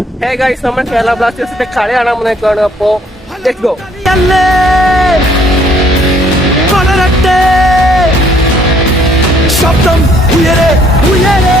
Hey guys, നമ്മൾ കേരള ബ്ലാസ്റ്റേഴ്സിന്റെ കളി കാണാൻ വന്നേക്കാണ്. അപ്പോ ലെറ്റ്സ് ഗോ. ശബ്ദം ഉയരെ ഉയരെ